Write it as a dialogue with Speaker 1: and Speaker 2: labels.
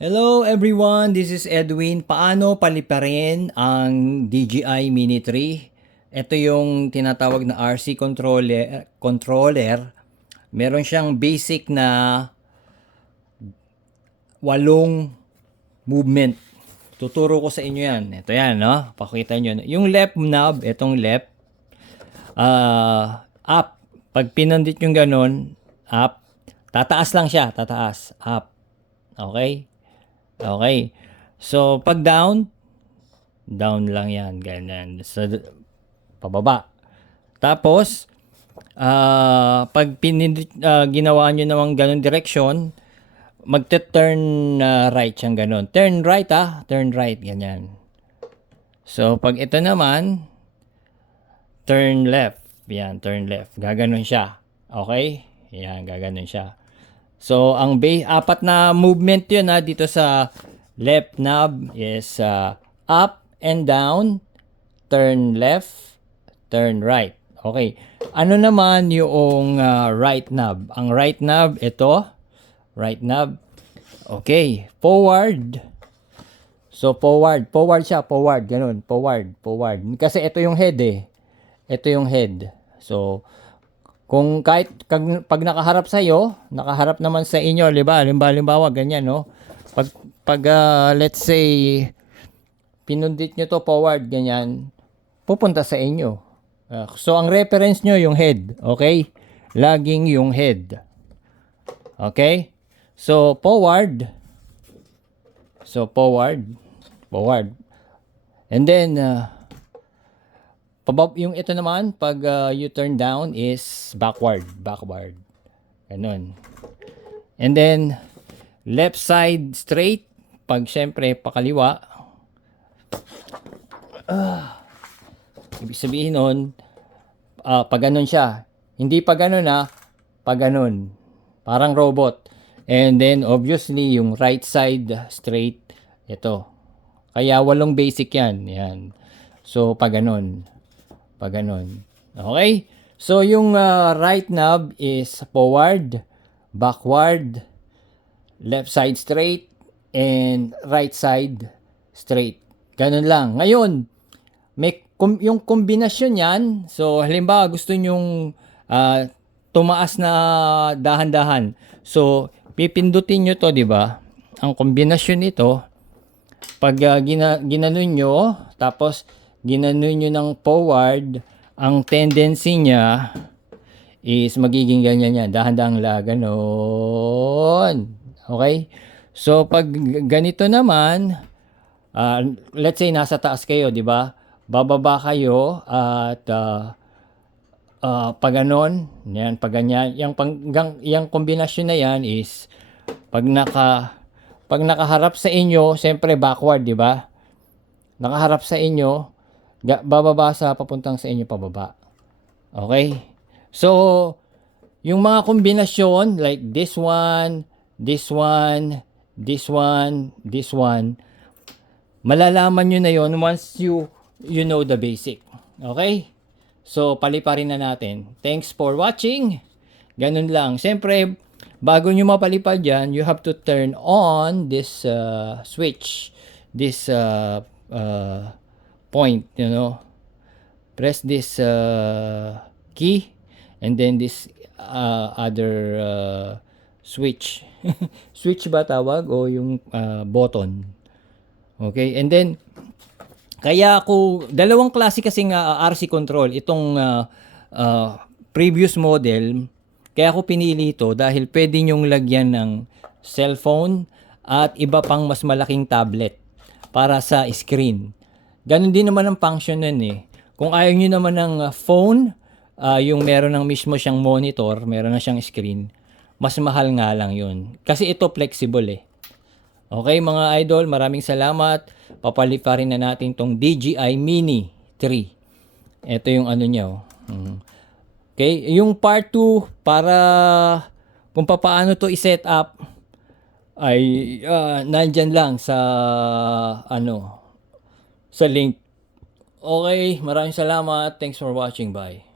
Speaker 1: Hello everyone, this is Edwin. Paano paliparin ang DJI Mini 3? Ito yung tinatawag na RC controller. controller. Meron siyang basic na walong movement. Tuturo ko sa inyo yan. Ito yan, no? Pakita nyo. Yung left knob, itong left, ah up. Pag pinandit yung ganun, up. Tataas lang siya, tataas. Up. Okay? Okay. So, pag down, down lang yan. Ganyan. So, pababa. Tapos, ah pag pinindit, ah, ginawa nyo namang ganun direction, magte-turn na right siyang ganun. Turn right ah. Turn right. Ganyan. So, pag ito naman, turn left. Yan, turn left. Gaganon siya. Okay? Yan, gaganon siya. So, ang ba- apat na movement yun ha, dito sa left knob is uh, up and down, turn left, turn right. Okay. Ano naman yung uh, right knob? Ang right knob, ito. Right knob. Okay. Forward. So, forward. Forward siya. Forward. Ganun. Forward. Forward. Kasi ito yung head eh. Ito yung head. So, kung kahit kag, pag nakaharap sa iyo, nakaharap naman sa inyo, 'di ba? Halimbawa, ganyan, no? Pag pag ah, let's say pinundit nyo to forward ganyan, pupunta sa inyo. Ah, so ang reference nyo yung head, okay? Laging yung head. Okay? So forward. So forward, forward. And then uh, Pabab yung ito naman, pag uh, you turn down is backward, backward. Ganun. And then, left side straight, pag syempre pakaliwa, ah, ibig sabihin nun, ah, pag ganun siya. Hindi pag ganun ah, pag ganun. Parang robot. And then, obviously, yung right side straight, ito. Kaya walong basic yan. Yan. So, pag ganun. Pag ganun. Okay? So, yung uh, right knob is forward, backward, left side straight, and right side straight. Ganun lang. Ngayon, may kum- yung kombinasyon yan. So, halimbawa gusto nyong uh, tumaas na dahan-dahan. So, pipindutin nyo to, di ba? Ang kombinasyon nito, pag uh, gina, ginanon nyo, tapos ginanon nyo ng forward, ang tendency niya is magiging ganyan yan. Dahan-dahan lang, ganon. Okay? So, pag ganito naman, uh, let's say nasa taas kayo, di ba? Bababa kayo at uh, uh, pag ganon, yan, pag ganyan, yung, pang, gang, yung kombinasyon na yan is pag naka pag nakaharap sa inyo, siyempre backward, di ba? Nakaharap sa inyo, bababa sa papuntang sa inyo pababa. Okay? So, yung mga kombinasyon like this one, this one, this one, this one, malalaman nyo na yon once you you know the basic. Okay? So, paliparin na natin. Thanks for watching. Ganun lang. Siyempre, bago nyo mapalipad yan, you have to turn on this uh, switch. This uh, uh, point, you know. Press this uh, key and then this uh, other uh, switch. switch ba tawag o yung uh, button? Okay, and then kaya ako dalawang klase kasi nga uh, RC control itong uh, uh, previous model kaya ako pinili ito dahil pwede nyong lagyan ng cellphone at iba pang mas malaking tablet para sa screen. Ganon din naman ang function nun eh. Kung ayaw nyo naman ng uh, phone, uh, yung meron ng mismo siyang monitor, meron na siyang screen, mas mahal nga lang yun. Kasi ito flexible eh. Okay mga idol, maraming salamat. Papaliparin na natin tong DJI Mini 3. Ito yung ano niya. Oh. Mhm. Okay, yung part 2 para kung paano to i-set up ay uh, nandyan lang sa ano sa link. Okay, maraming salamat. Thanks for watching. Bye.